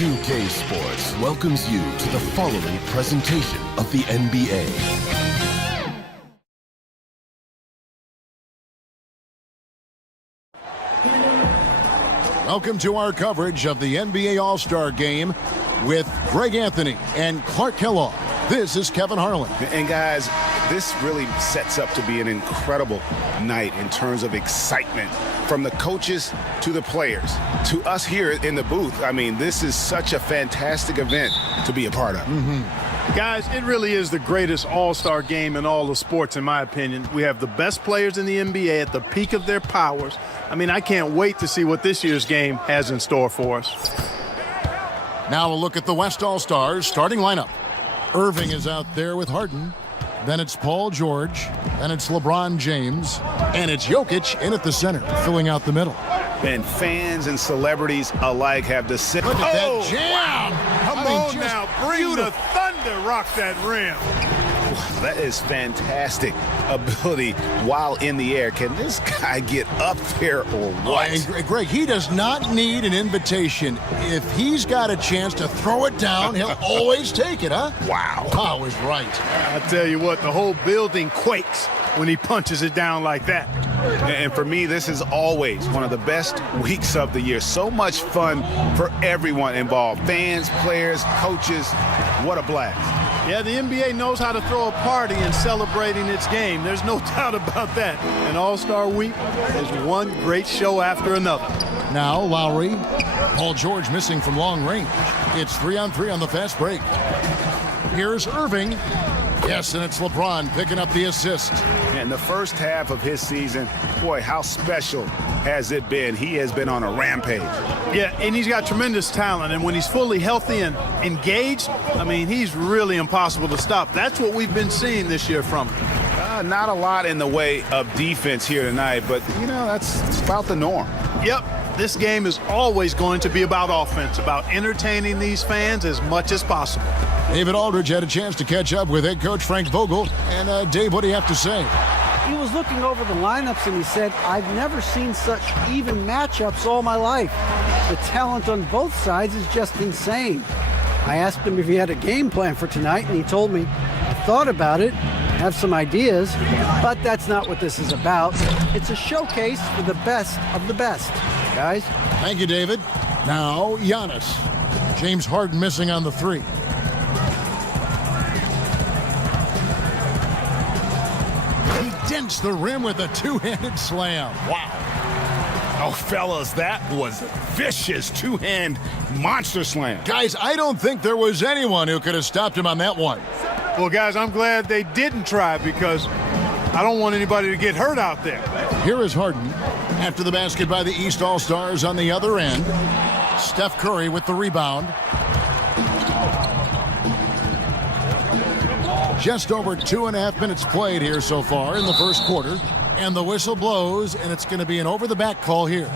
2K Sports welcomes you to the following presentation of the NBA. Welcome to our coverage of the NBA All-Star Game with Greg Anthony and Clark Kellogg. This is Kevin Harlan. And guys, this really sets up to be an incredible night in terms of excitement from the coaches to the players to us here in the booth. I mean, this is such a fantastic event to be a part of. Guys, it really is the greatest all-star game in all of sports, in my opinion. We have the best players in the NBA at the peak of their powers. I mean, I can't wait to see what this year's game has in store for us. Now a look at the West All-Stars starting lineup. Irving is out there with Harden. Then it's Paul George. Then it's LeBron James. And it's Jokic in at the center, filling out the middle. And fans and celebrities alike have the same. Look at that jam! Wow. Come on now, bring the thunder, rock that rim. That is fantastic ability while in the air. Can this guy get up there or what? Greg, he does not need an invitation. If he's got a chance to throw it down, he'll always take it, huh? Wow. I was right. I tell you what, the whole building quakes when he punches it down like that. And for me, this is always one of the best weeks of the year. So much fun for everyone involved. Fans, players, coaches. What a blast. Yeah, the NBA knows how to throw a party in celebrating its game. There's no doubt about that. And All-Star Week is one great show after another. Now Lowry. Paul George missing from long range. It's 3-on-3 on the fast break. Here's Irving. Yes, and it's LeBron picking up the assist. And the first half of his season, boy, how special has it been? He has been on a rampage. Yeah, and he's got tremendous talent. And when he's fully healthy and engaged, I mean, he's really impossible to stop. That's what we've been seeing this year from him. Not a lot in the way of defense here tonight, but, you know, that's about the norm. Yep. This game is always going to be about offense, about entertaining these fans as much as possible. David Aldridge had a chance to catch up with head coach Frank Vogel. And, Dave, what do you have to say? He was looking over the lineups and he said, I've never seen such even matchups all my life. The talent on both sides is just insane. I asked him if he had a game plan for tonight, and he told me, I thought about it, have some ideas, but that's not what this is about. It's a showcase for the best of the best, guys. Thank you, David. Now, Giannis. James Harden missing on the three. He dents the rim with a two-handed slam. Wow. Oh, fellas, that was vicious two-hand monster slam. Guys, I don't think there was anyone who could have stopped him on that one. Well, guys, I'm glad they didn't try because I don't want anybody to get hurt out there. Here is Harden after the basket by the East All-Stars on the other end. Steph Curry with the rebound. Just over 2.5 minutes played here so far in the first quarter. And the whistle blows, and it's going to be an over-the-back call here.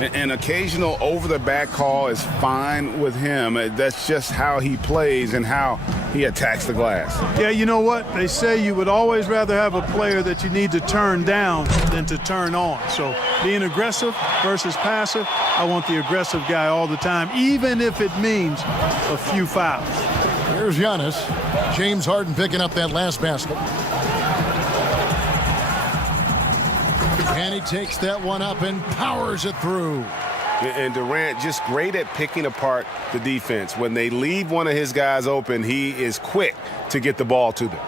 An occasional over-the-back call is fine with him. That's just how he plays and how he attacks the glass. Yeah, you know what? They say you would always rather have a player that you need to turn down than to turn on. So being aggressive versus passive, I want the aggressive guy all the time, even if it means a few fouls. Here's Giannis. James Harden picking up that last basket. And he takes that one up and powers it through. And Durant just great at picking apart the defense. When they leave one of his guys open, he is quick to get the ball to them.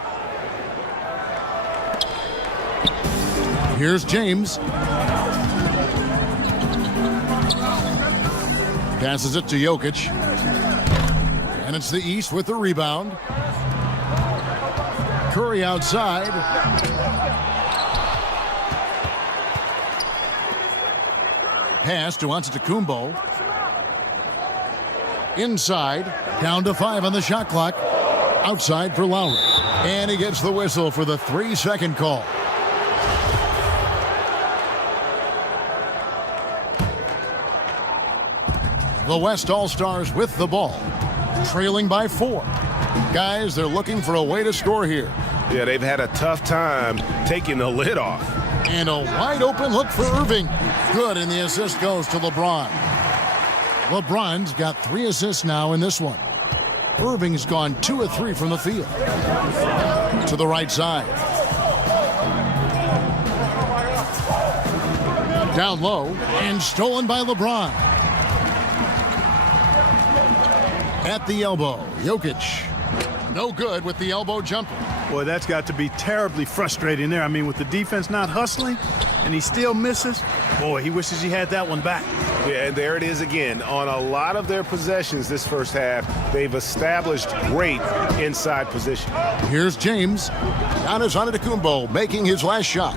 Here's James. Passes it to Jokic. And it's the East with the rebound. Curry outside. Pass to Antetokounmpo. Inside, down to 5 on the shot clock. Outside for Lowry. And he gets the whistle for the 3-second call. The West All-Stars with the ball, trailing by 4. Guys, they're looking for a way to score here. Yeah, they've had a tough time taking the lid off. And a wide open look for Irving. Good, and the assist goes to LeBron. LeBron's got 3 assists now in this one. Irving's gone 2 of 3 from the field. To the right side. Down low and stolen by LeBron. At the elbow, Jokic. No good with the elbow jumper. Boy, that's got to be terribly frustrating there. I mean, with the defense not hustling and he still misses, boy, he wishes he had that one back. Yeah, and there it is again. On a lot of their possessions this first half, they've established great inside position. Here's James. Giannis Antetokounmpo making his last shot.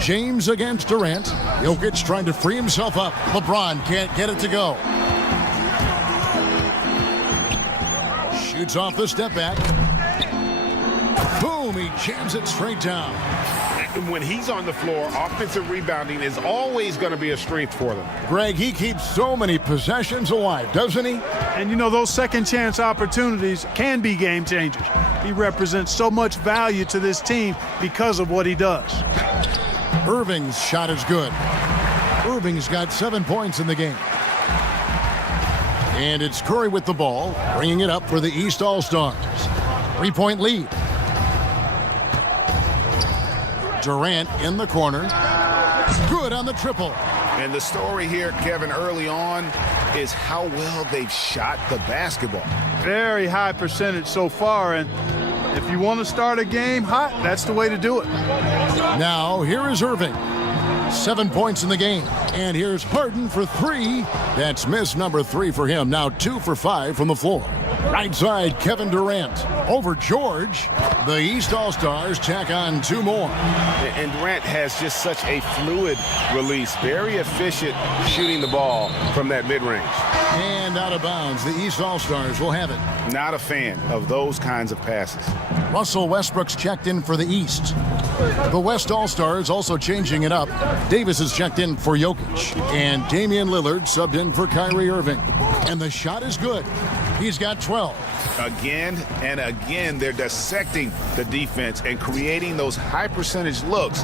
James against Durant. Jokic trying to free himself up. LeBron can't get it to go. Shoots off the step back. Boom, he jams it straight down. When he's on the floor, offensive rebounding is always going to be a strength for them. Greg, he keeps so many possessions alive, doesn't he? And you know, those second chance opportunities can be game changers. He represents so much value to this team because of what he does. Irving's shot is good. Irving's got 7 points in the game. And it's Curry with the ball, bringing it up for the East All-Stars. 3-point lead. Durant in the corner. Good on the triple. And the story here, Kevin, early on is how well they've shot the basketball. Very high percentage so far, and if you want to start a game hot, that's the way to do it. Now, here is Irving. 7 points in the game. And here's Harden for 3. That's miss number 3 for him. Now 2 for 5 from the floor. Right side, Kevin Durant. Over George. The East All-Stars tack on 2 more. And Durant has just such a fluid release. Very efficient shooting the ball from that mid-range. And out of bounds. The East All-Stars will have it. Not a fan of those kinds of passes. Russell Westbrook's checked in for the East. The West All-Stars also changing it up. Davis is checked in for Jokic. And Damian Lillard subbed in for Kyrie Irving. And the shot is good. He's got 12. Again and again, they're dissecting the defense and creating those high percentage looks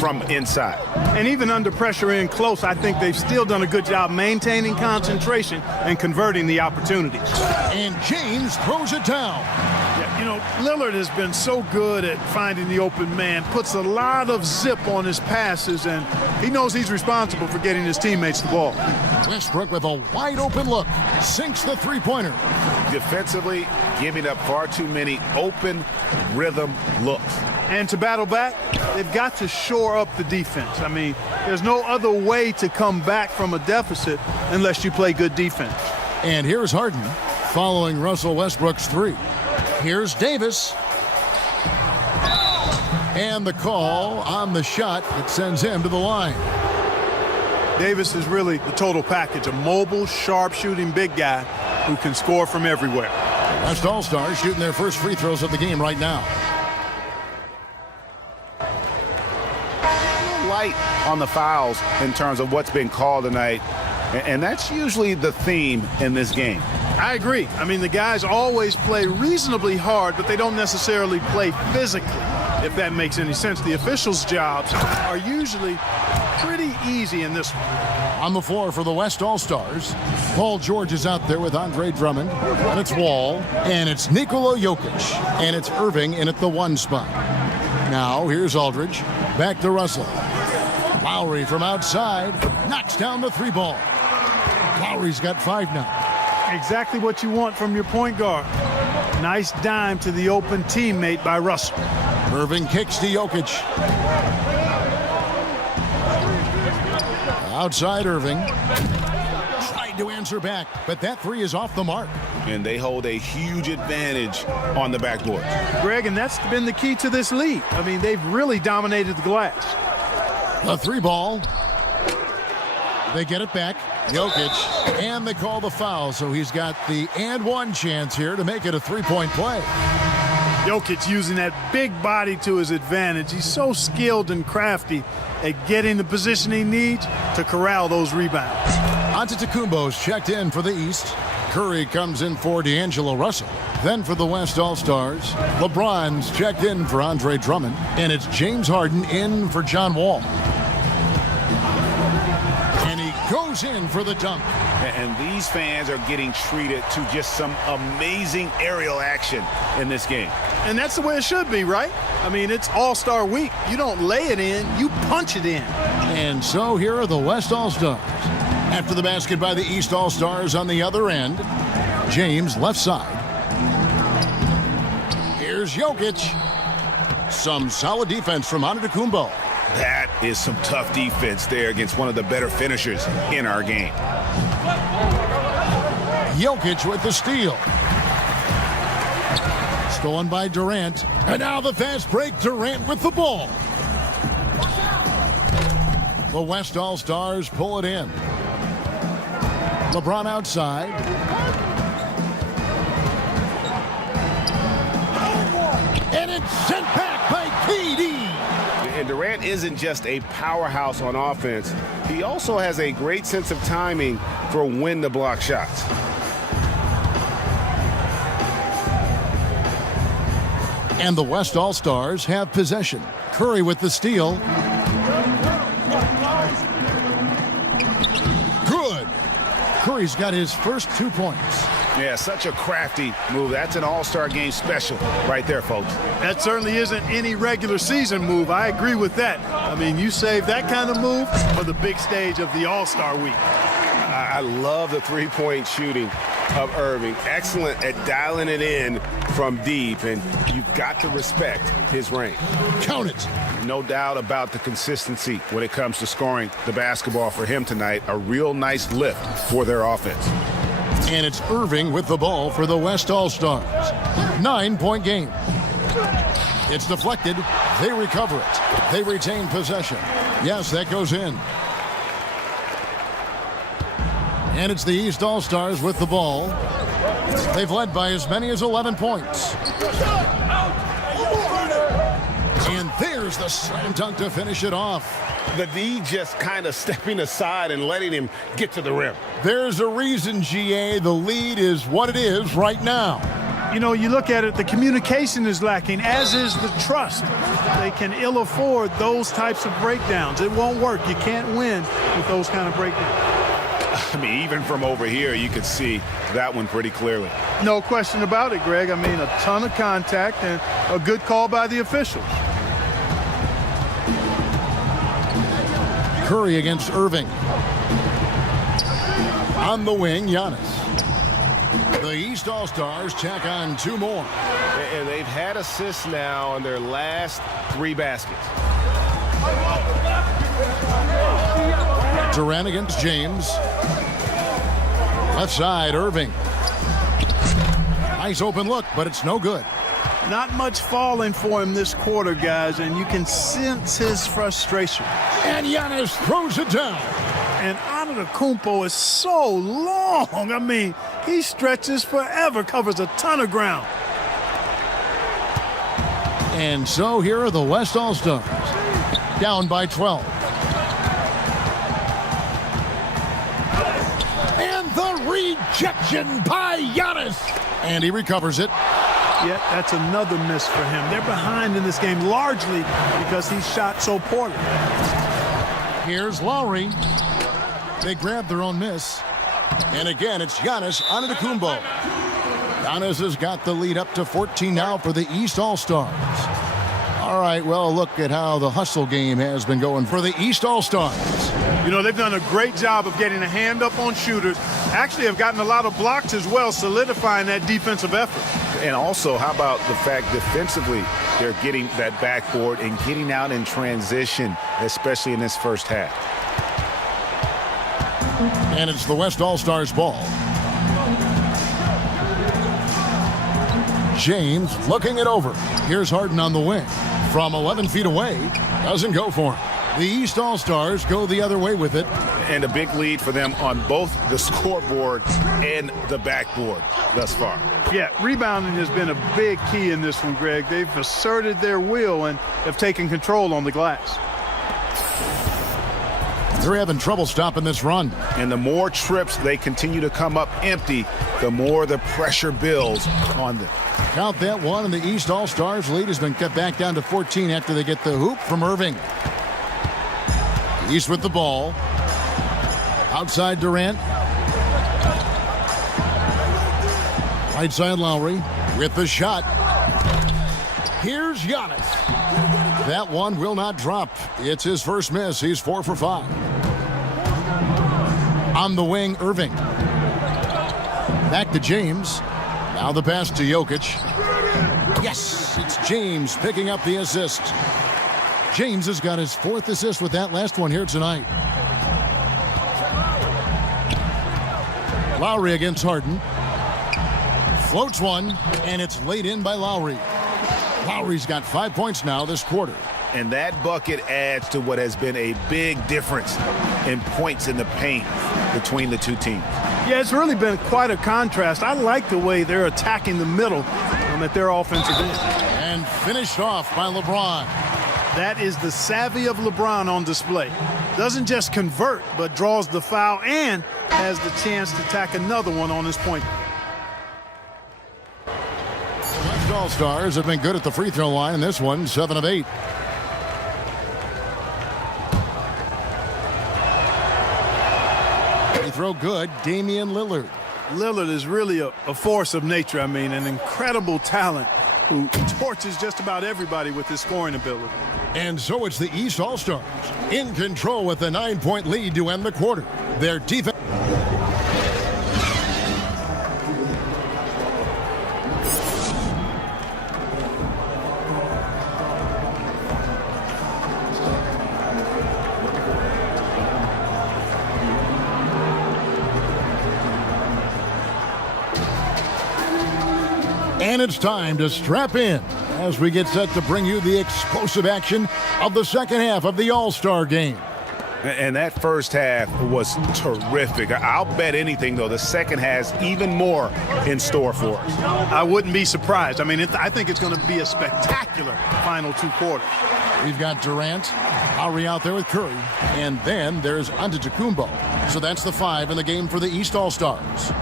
from inside. And even under pressure in close, I think they've still done a good job maintaining concentration and converting the opportunities. And James throws it down. Yeah, you know, Lillard has been so good at finding the open man, puts a lot of zip on his passes, and he knows he's responsible for getting his teammates the ball. Westbrook with a wide open look. Sinks the three-pointer. Defensively, giving up far too many open rhythm looks. And to battle back, they've got to shore up the defense. I mean, there's no other way to come back from a deficit unless you play good defense. And here's Harden following Russell Westbrook's 3. Here's Davis. And the call on the shot that sends him to the line. Davis is really the total package, a mobile, sharp-shooting big guy who can score from everywhere. West All-Stars shooting their first free throws of the game right now. Light on the fouls in terms of what's been called tonight, and that's usually the theme in this game. I agree. I mean, the guys always play reasonably hard, but they don't necessarily play physically, if that makes any sense. The officials' jobs are usually pretty easy in this one. On the floor for the West All-Stars, Paul George is out there with Andre Drummond, and it's Wall, and it's Nikola Jokic, and it's Irving in at the 1 spot. Now, here's Aldridge, back to Russell. Lowry from outside, knocks down the 3 ball. Lowry's got 5 now. Exactly what you want from your point guard. Nice dime to the open teammate by Russell. Irving kicks to Jokic. Outside Irving. Tried to answer back, but that 3 is off the mark. And they hold a huge advantage on the backboard. Greg, and that's been the key to this lead. I mean, they've really dominated the glass. The 3 ball. They get it back. Jokic. And they call the foul, so he's got the and 1 chance here to make it a 3-point play. Jokic using that big body to his advantage. He's so skilled and crafty at getting the position he needs to corral those rebounds. Antetokounmpo's checked in for the East. Curry comes in for D'Angelo Russell. Then for the West All-Stars, LeBron's checked in for Andre Drummond. And it's James Harden in for John Wall. goes in for the dunk. And these fans are getting treated to just some amazing aerial action in this game. And that's the way it should be, right? I mean, it's All-Star Week. You don't lay it in, you punch it in. And so here are the West All-Stars. After the basket by the East All-Stars on the other end, James left side. Here's Jokic. Some solid defense from Antetokounmpo. That is some tough defense there against one of the better finishers in our game. Jokic with the steal. Stolen by Durant. And now the fast break. Durant with the ball. The West All-Stars pull it in. LeBron outside. And it's sent back by KD. And Durant isn't just a powerhouse on offense. He also has a great sense of timing for when to block shots. And the West All-Stars have possession. Curry with the steal. Good. Curry's got his first 2 points. Yeah, such a crafty move. That's an All-Star game special right there, folks. That certainly isn't any regular season move. I agree with that. I mean, you save that kind of move for the big stage of the All-Star week. I love the three-point shooting of Irving. Excellent at dialing it in from deep, and you've got to respect his range. Count it. No doubt about the consistency when it comes to scoring the basketball for him tonight. A real nice lift for their offense. And it's Irving with the ball for the West All-Stars. 9-point game. It's deflected. They recover it. They retain possession. Yes, that goes in. And it's the East All-Stars with the ball. They've led by as many as 11 points. And there's the slam dunk to finish it off. The D just kind of stepping aside and letting him get to the rim. There's a reason, GA, the lead is what it is right now. You know, you look at it, the communication is lacking, as is the trust. They can ill afford those types of breakdowns. It won't work. You can't win with those kind of breakdowns. I mean, even from over here, you could see that one pretty clearly. No question about it, Greg. I mean, a ton of contact and a good call by the officials. Curry against Irving. On the wing, Giannis. The East All-Stars tack on 2 more. And they've had assists now on their last 3 baskets. Durant against James. Left side, Irving. Nice open look, but it's no good. Not much falling for him this quarter, guys, and you can sense his frustration. And Giannis throws it down. And Antetokounmpo is so long. I mean, he stretches forever, covers a ton of ground. And so here are the West All-Stars. Down by 12. And the rejection by Giannis. And he recovers it. Yeah, that's another miss for him. They're behind in this game largely because he shot so poorly. Here's Lowry. They grab their own miss. And again, it's Giannis Antetokounmpo. Giannis has got the lead up to 14 now for the East All-Stars. All right, well, look at how the hustle game has been going for the East All-Stars. You know, they've done a great job of getting a hand up on shooters. Actually have gotten a lot of blocks as well, solidifying that defensive effort. And also, how about the fact defensively, they're getting that backboard and getting out in transition, especially in this first half. And it's the West All-Stars ball. James looking it over. Here's Harden on the wing. From 11 feet away, doesn't go for him. The East All-Stars go the other way with it. And a big lead for them on both the scoreboard and the backboard thus far. Yeah, rebounding has been a big key in this one, Greg. They've asserted their will and have taken control on the glass. They're having trouble stopping this run. And the more trips they continue to come up empty, the more the pressure builds on them. Count that one, and the East All-Stars lead has been cut back down to 14 after they get the hoop from Irving. East with the ball. Outside Durant. Right side Lowry with the shot. Here's Giannis. That one will not drop. It's his first miss. He's 4 for 5. On the wing, Irving. Back to James. Now the pass to Jokic. Yes, it's James picking up the assist. James has got his 4th assist with that last one here tonight. Lowry against Harden. Floats one, and it's laid in by Lowry. Lowry's got 5 points now this quarter. And that bucket adds to what has been a big difference in points in the paint between the two teams. Yeah, it's really been quite a contrast. I like the way they're attacking the middle at their offensive end. And finished off by LeBron. That is the savvy of LeBron on display. Doesn't just convert, but draws the foul and has the chance to tack another one on his point. West All-Stars have been good at the free throw line in this one, 7 of 8. Free throw good, Damian Lillard. Lillard is really a force of nature. I mean, an incredible talent who torches just about everybody with his scoring ability. And so it's the East All-Stars in control with a 9-point lead to end the quarter. Their defense. And it's time to strap in as we get set to bring you the explosive action of the second half of the All-Star game. And that first half was terrific. I'll bet anything, though, the second has even more in store for us. I wouldn't be surprised. I mean, I think it's going to be a spectacular final 2 quarters. We've got Durant, Lowry out there with Curry, and then there's Antetokounmpo. So that's the 5 in the game for the East All-Stars.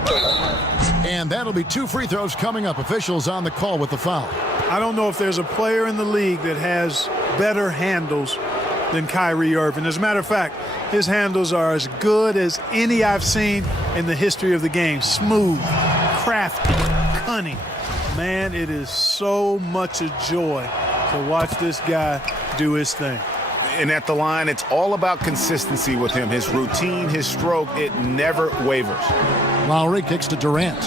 And that'll be 2 free throws coming up. Officials on the call with the foul. I don't know if there's a player in the league that has better handles than Kyrie Irving. As a matter of fact, his handles are as good as any I've seen in the history of the game. Smooth, crafty, cunning. Man, it is so much a joy to watch this guy do his thing. And at the line, it's all about consistency with him. His routine, his stroke, it never wavers. Lowry kicks to Durant.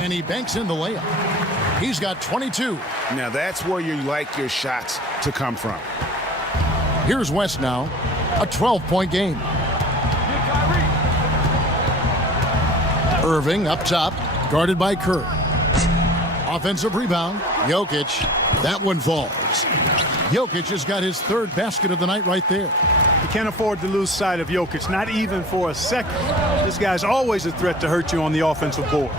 And he banks in the layup. He's got 22. Now that's where you like your shots to come from. Here's West now, a 12-point game. Irving up top, guarded by Curry. Offensive rebound, Jokic. That one falls. Jokic has got his 3rd basket of the night right there. You can't afford to lose sight of Jokic, not even for a second. This guy's always a threat to hurt you on the offensive boards.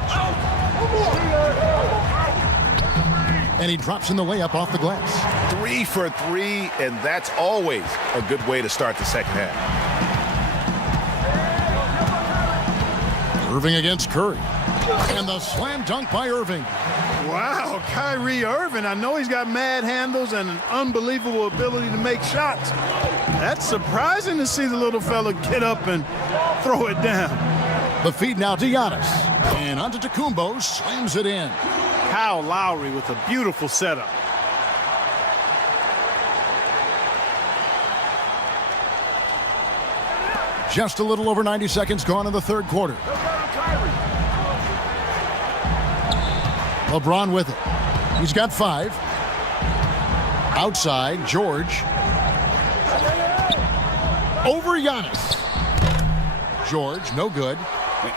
And he drops in the layup off the glass. 3 for 3, and that's always a good way to start the second half. Irving against Curry. And the slam dunk by Irving. Wow, Kyrie Irving. I know he's got mad handles and an unbelievable ability to make shots. That's surprising to see the little fella get up and throw it down. The feed now to Giannis. And Antetokounmpo slams it in. Kyle Lowry with a beautiful setup. Just a little over 90 seconds gone in the 3rd quarter. LeBron with it. He's got 5. Outside, George. Over Giannis. George, no good.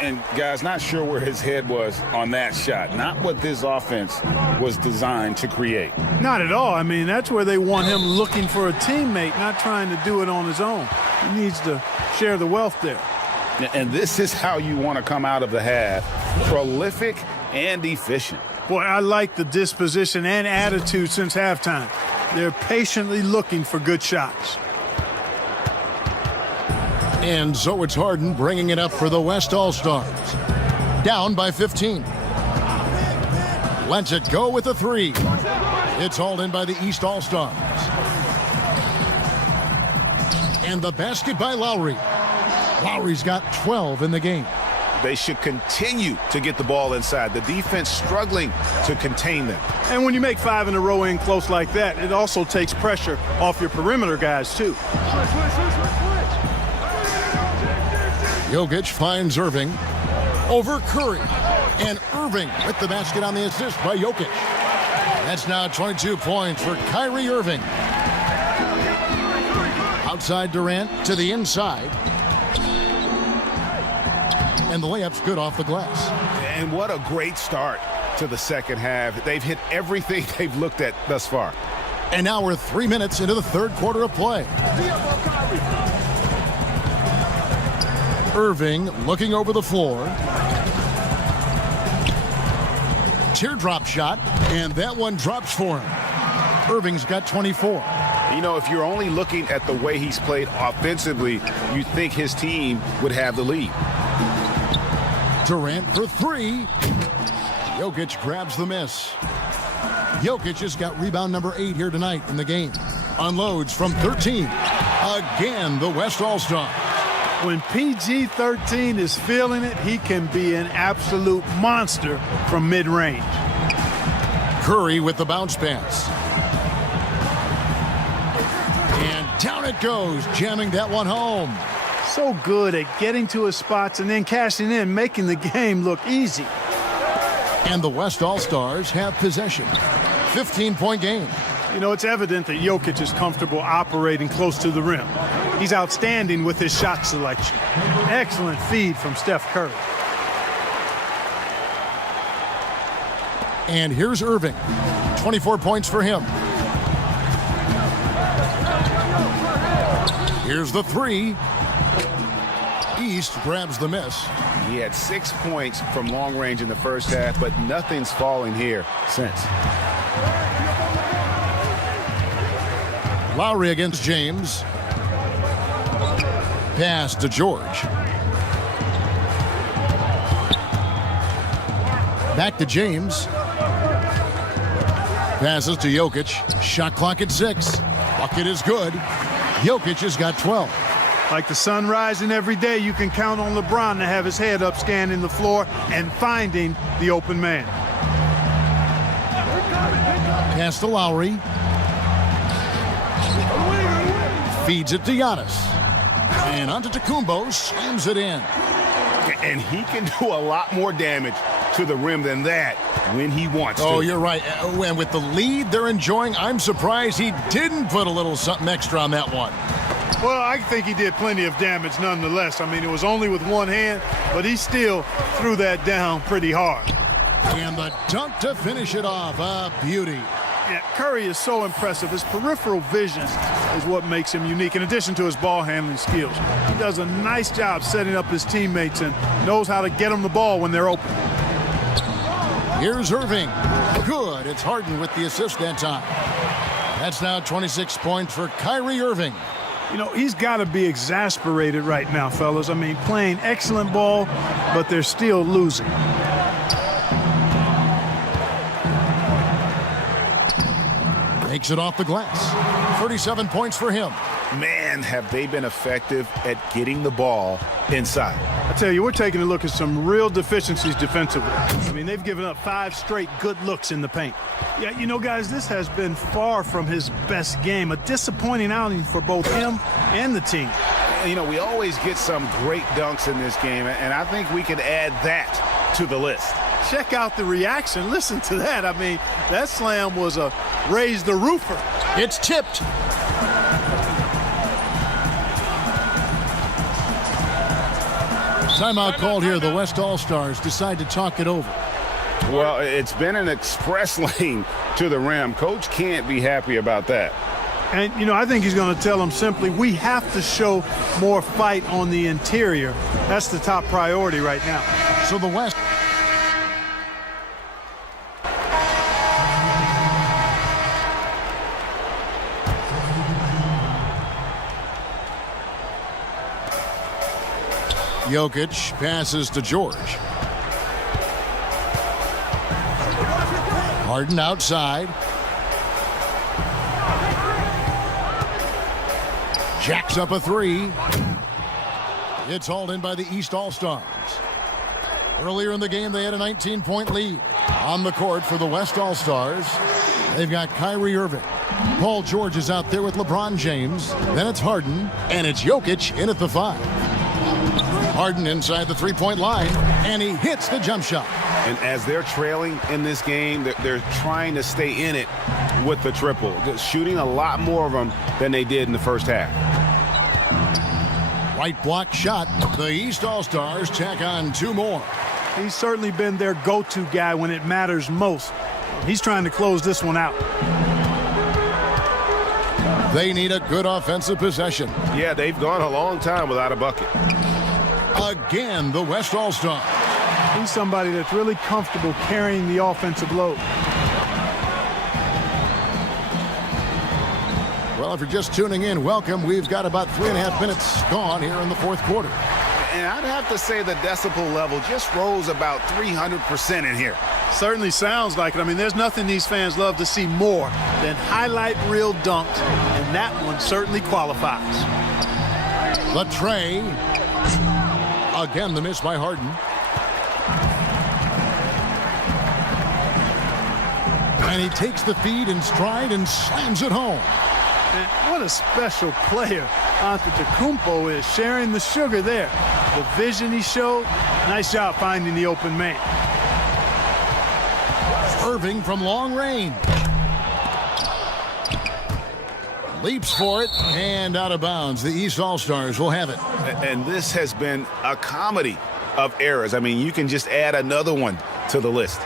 And guys, not sure where his head was on that shot. Not what this offense was designed to create. Not at all. I mean, that's where they want him looking for a teammate, not trying to do it on his own. He needs to share the wealth there. And this is how you want to come out of the half. Prolific and efficient. Boy, I like the disposition and attitude since halftime. They're patiently looking for good shots. And so it's Harden bringing it up for the West All-Stars. Down by 15. Lets it go with a 3. It's hauled in by the East All-Stars. And the basket by Lowry. Lowry's got 12 in the game. They should continue to get the ball inside. The defense struggling to contain them. And when you make 5 in a row in close like that, it also takes pressure off your perimeter guys, too. Jokic finds Irving over Curry. And Irving with the basket on the assist by Jokic. That's now 22 points for Kyrie Irving. Outside Durant to the inside. And the layup's good off the glass. And what a great start to the second half. They've hit everything they've looked at thus far. And now we're 3 minutes into the third quarter of play. Irving looking over the floor. Teardrop shot, and that one drops for him. Irving's got 24. You know, if you're only looking at the way he's played offensively, you think his team would have the lead. Durant for 3. Jokic grabs the miss. Jokic has got rebound number 8 here tonight in the game. Unloads from 13. Again, the West All-Star. When PG-13 is feeling it, he can be an absolute monster from mid-range. Curry with the bounce pass. And down it goes, jamming that one home. So good at getting to his spots and then cashing in, making the game look easy. And the West All-Stars have possession. 15-point game. You know, it's evident that Jokic is comfortable operating close to the rim. He's outstanding with his shot selection. Excellent feed from Steph Curry. And here's Irving. 24 points for him. Here's the 3. East grabs the miss. He had 6 points from long range in the first half, but nothing's falling here since. Lowry against James. Pass to George. Back to James. Passes to Jokic. Shot clock at 6. Bucket is good. Jokic has got 12. Like the sun rising every day, you can count on LeBron to have his head up scanning the floor and finding the open man. Pass to Lowry. Feeds it to Giannis. And onto Tacumbo, slams it in. And he can do a lot more damage to the rim than that when he wants to. Oh, you're right. And with the lead they're enjoying, I'm surprised he didn't put a little something extra on that one. Well, I think he did plenty of damage nonetheless. I mean, it was only with one hand, but he still threw that down pretty hard. And the dunk to finish it off. A beauty. Yeah, Curry is so impressive. His peripheral vision is what makes him unique, in addition to his ball handling skills. He does a nice job setting up his teammates and knows how to get them the ball when they're open. Here's Irving. Good. It's Harden with the assist that time. That's now 26 points for Kyrie Irving. You know, he's got to be exasperated right now, fellas. I mean, playing excellent ball, but they're still losing. Takes it off the glass. 37 points for him. Man, have they been effective at getting the ball inside. I tell you, we're taking a look at some real deficiencies defensively. I mean, they've given up 5 straight good looks in the paint. Yeah, you know, guys, this has been far from his best game. A disappointing outing for both him and the team. You know, we always get some great dunks in this game, and I think we could add that to the list. Check out the reaction. Listen to that. I mean, that slam was a raise the roofer. It's tipped. Timeout called here. The West All-Stars decide to talk it over. Well, it's been an express lane to the rim. Coach can't be happy about that. And, you know, I think he's going to tell them simply, we have to show more fight on the interior. That's the top priority right now. So the West. Jokic passes to George. Harden outside. Jacks up a three. It's hauled in by the East All-Stars. Earlier in the game, they had a 19-point lead. On the court for the West All-Stars, they've got Kyrie Irving. Paul George is out there with LeBron James. Then it's Harden, and it's Jokic in at the 5. Harden inside the three-point line, and he hits the jump shot. And as they're trailing in this game, they're trying to stay in it with the triple. They're shooting a lot more of them than they did in the first half. Right block shot. The East All-Stars tack on 2 more. He's certainly been their go-to guy when it matters most. He's trying to close this one out. They need a good offensive possession. Yeah, they've gone a long time without a bucket. Again, the West All-Star. He's somebody that's really comfortable carrying the offensive load. Well, if you're just tuning in, welcome. We've got about 3.5 minutes gone here in the fourth quarter. And I'd have to say the decibel level just rose about 300% in here. Certainly sounds like it. I mean, there's nothing these fans love to see more than highlight reel dunks, and that one certainly qualifies. The tray. Again, the miss by Harden. And he takes the feed in stride and slams it home. And what a special player Antetokounmpo is, sharing the sugar there. The vision he showed, nice job finding the open man. Irving from long range. Leaps for it and out of bounds. The East All-Stars will have it. And this has been a comedy of errors. I mean, you can just add another one to the list.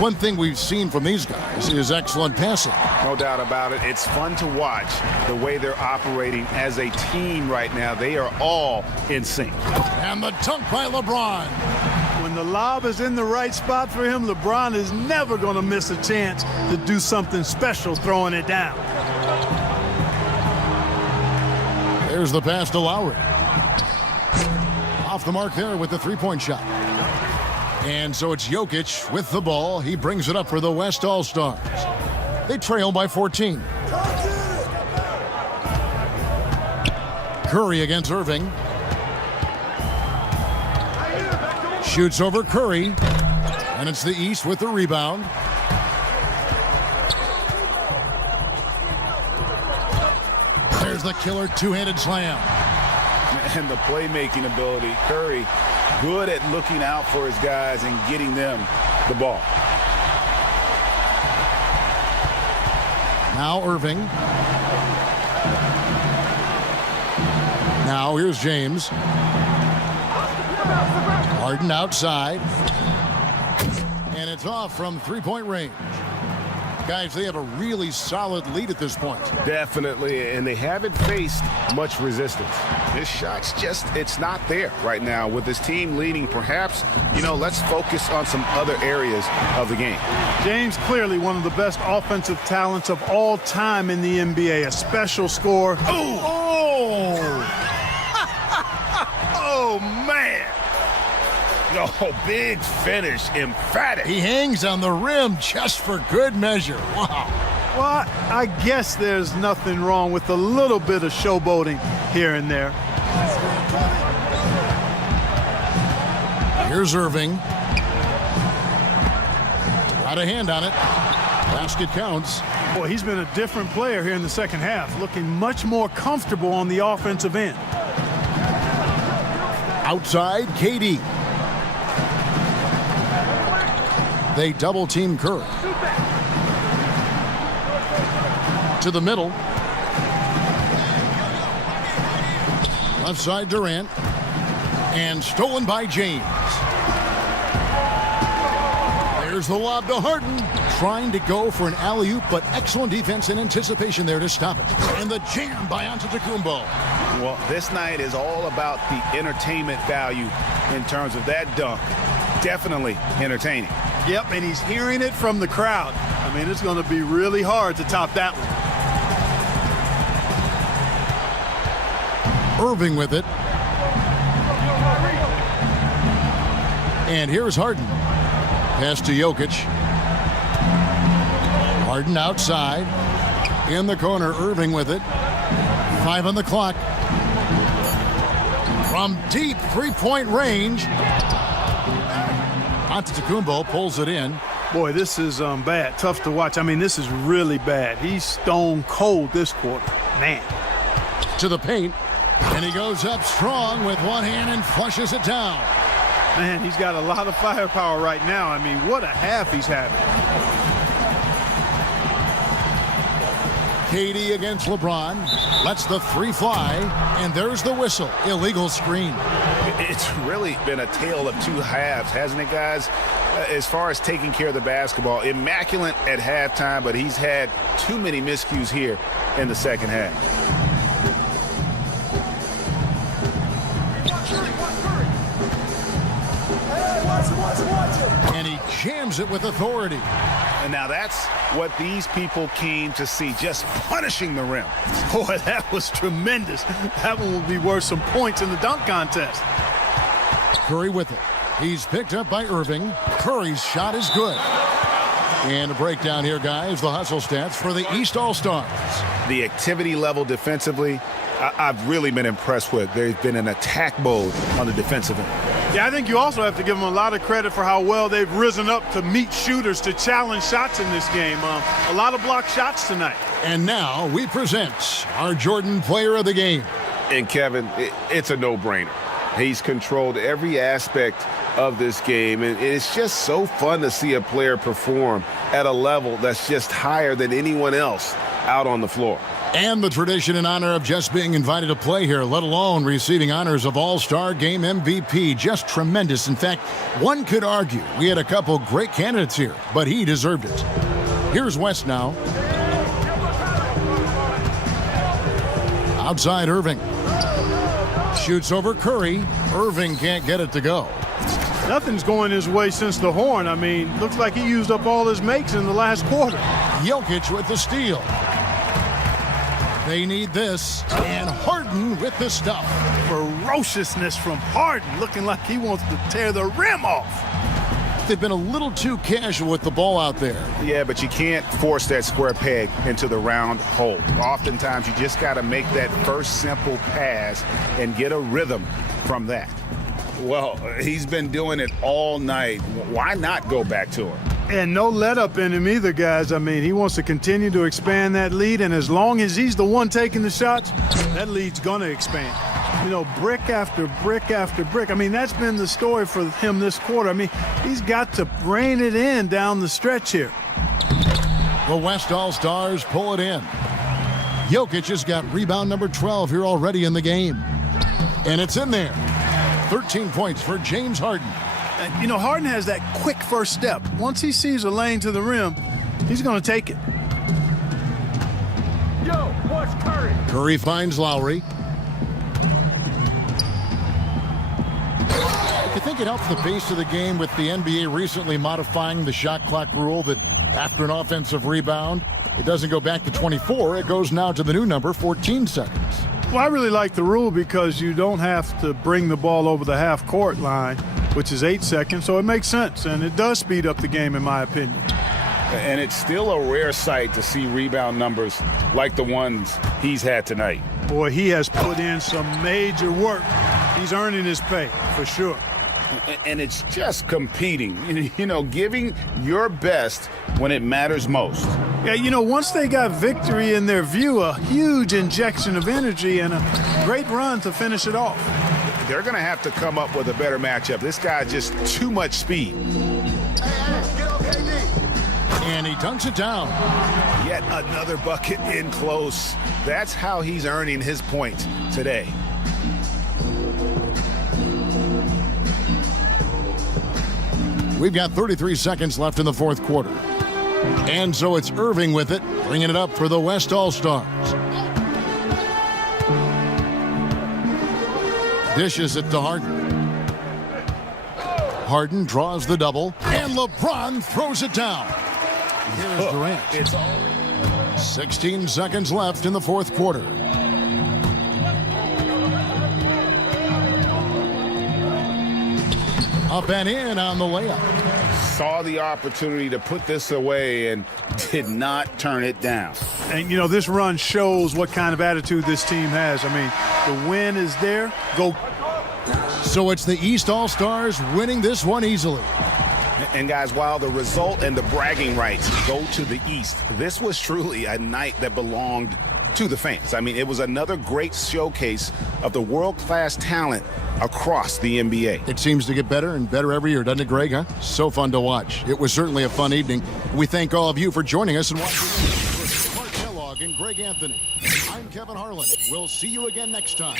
One thing we've seen from these guys is excellent passing. No doubt about it. It's fun to watch the way they're operating as a team right now. They are all in sync. And the dunk by LeBron. When the lob is in the right spot for him, LeBron is never going to miss a chance to do something special throwing it down. There's the pass to Lowry. Off the mark there with the three-point shot. And so it's Jokic with the ball. He brings it up for the West All-Stars. They trail by 14. Curry against Irving. Shoots over Curry. And it's the East with the rebound. There's the killer two-handed slam. And the playmaking ability. Curry, good at looking out for his guys and getting them the ball. Now Irving. Now here's James. Harden outside. And it's off from three-point range. Guys, they have a really solid lead at this point. Definitely, and they haven't faced much resistance. This shot's just, it's not there right now. With this team leading, perhaps, let's focus on some other areas of the game. James, clearly one of the best offensive talents of all time in the NBA. A special scorer. Oh, oh man. Oh, big finish, emphatic. He hangs on the rim just for good measure. Wow. Well, I guess there's nothing wrong with a little bit of showboating here and there. Here's Irving. Got a hand on it. Basket counts. Boy, he's been a different player here in the second half, looking much more comfortable on the offensive end. Outside, KD. They double-team Curry. To the middle. Left side, Durant. And stolen by James. There's the lob to Harden. Trying to go for an alley-oop, but excellent defense and anticipation there to stop it. And the jam by Antetokounmpo. Well, this night is all about the entertainment value in terms of that dunk. Definitely entertaining. Yep, and he's hearing it from the crowd. I mean, it's going to be really hard to top that one. Irving with it. And here's Harden. Pass to Jokic. Harden outside. In the corner, Irving with it. 5 on the clock. From deep three-point range, Antetokounmpo pulls it in. Boy, this is bad. Tough to watch. I mean, this is really bad. He's stone cold this quarter. Man. To the paint, and he goes up strong with one hand and flushes it down. Man, he's got a lot of firepower right now. I mean, what a half he's having. KD against LeBron. Lets the three fly, and there's the whistle. Illegal screen. It's really been a tale of two halves, hasn't it, guys? As far as taking care of the basketball, immaculate at halftime, but he's had too many miscues here in the second half. And he jams it with authority. And now that's what these people came to see, just punishing the rim. Boy, that was tremendous. That one will be worth some points in the dunk contest. Curry with it. He's picked up by Irving. Curry's shot is good. And a breakdown here, guys. The hustle stats for the East All-Stars. The activity level defensively, I've really been impressed with. There's been an attack mode on the defensive end. Yeah, I think you also have to give them a lot of credit for how well they've risen up to meet shooters, to challenge shots in this game. A lot of blocked shots tonight. And now we present our Jordan Player of the Game. And Kevin, it's a no-brainer. He's controlled every aspect of this game, and it's just so fun to see a player perform at a level that's just higher than anyone else out on the floor. And the tradition and honor of just being invited to play here, let alone receiving honors of All-Star Game MVP. Just tremendous. In fact, one could argue we had a couple great candidates here, but he deserved it. Here's West now. Outside Irving. Shoots over Curry. Irving can't get it to go. Nothing's going his way since the horn. I mean, looks like he used up all his makes in the last quarter. Jokic with the steal. They need this, and Harden with the stuff. Ferociousness from Harden, looking like he wants to tear the rim off. They've been a little too casual with the ball out there. Yeah, but you can't force that square peg into the round hole. Oftentimes, you just got to make that first simple pass and get a rhythm from that. Well, he's been doing it all night. Why not go back to him? And no let up in him either, guys. I mean, he wants to continue to expand that lead, and as long as he's the one taking the shots, that lead's going to expand. You know, brick after brick after brick. I mean, that's been the story for him this quarter. I mean, he's got to rein it in down the stretch here. The West All-Stars pull it in. Jokic has got rebound number 12 here already in the game. And it's in there. 13 points for James Harden. You know, Harden has that quick first step. Once he sees a lane to the rim, he's going to take it. Yo, watch Curry. Curry finds Lowry. Do you think it helps the pace of the game with the NBA recently modifying the shot clock rule that after an offensive rebound, it doesn't go back to 24, it goes now to the new number, 14 seconds. Well, I really like the rule because you don't have to bring the ball over the half-court line, which is 8 seconds, so it makes sense, and it does speed up the game, in my opinion. And it's still a rare sight to see rebound numbers like the ones he's had tonight. Boy, he has put in some major work. He's earning his pay, for sure. And it's just competing, you know, giving your best when it matters most. Yeah, you know, once they got victory in their view, a huge injection of energy and a great run to finish it off. They're going to have to come up with a better matchup. This guy just too much speed. And he dunks it down. Yet another bucket in close. That's how he's earning his points today. We've got 33 seconds left in the fourth quarter. And so it's Irving with it, bringing it up for the West All-Stars. Dishes it to Harden. Harden draws the double, and LeBron throws it down. Here's Durant. It's all 16 seconds left in the fourth quarter. Up and in on the layup. Saw the opportunity to put this away and did not turn it down. And, you know, this run shows what kind of attitude this team has. I mean, the win is there. Go. So it's the East All-Stars winning this one easily. And guys, while the result and the bragging rights go to the East, this was truly a night that belonged to the fans. I mean, it was another great showcase of the world-class talent across the NBA. It seems to get better and better every year, doesn't it, Greg? Huh? So fun to watch. It was certainly a fun evening. We thank all of you for joining us and watching. Mark Kellogg and Greg Anthony. I'm Kevin Harlan. We'll see you again next time.